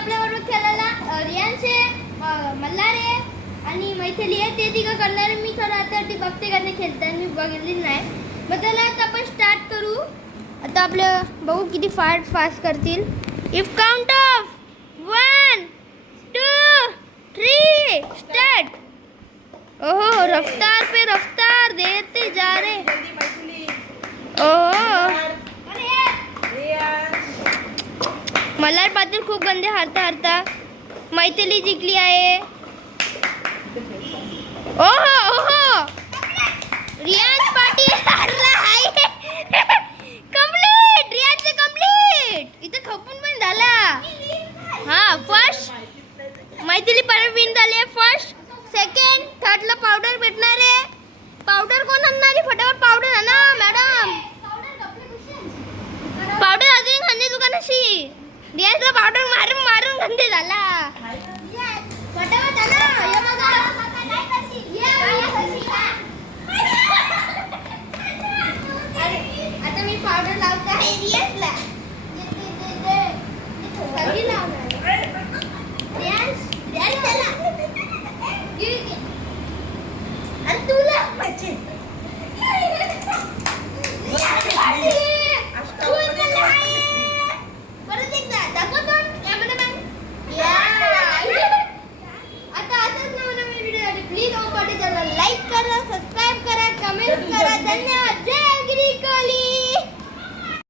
आपल्याबरोबर खेळायला रियांशे, मल्हारे आणि मैथिली आहे. ते तिघं करणारे. मी खरं आता ती बघते का खेळताना, मी बघितली नाही. मग त्याला आता आपण स्टार्ट करू. आता आपलं बघू किती फास्ट करतील. If count of 1 2 3 start. ओहो, रफ्तार पे रफ्तार देते जा रे. ओहो, मल्हार पाटील खूप गंदे हारता मैथिली जिंकली आहे. ओहो ओहो, रियाज पाटील हारला आहे. कंप्लीट, रियाज कंप्लीट. इथं खपून पण झाला. हा, फर्स्ट मैथिली परत विन झाली. फर्स्ट, सेकंड, थर्डला पावडर भेटणार आहे. पावडर कोण आणणार आहे? फटाफट पावडर आणा मॅडम. पावडर अजून खांदे दुकानाशी. रियाजला पावडर मारून मारून गंदे झाला.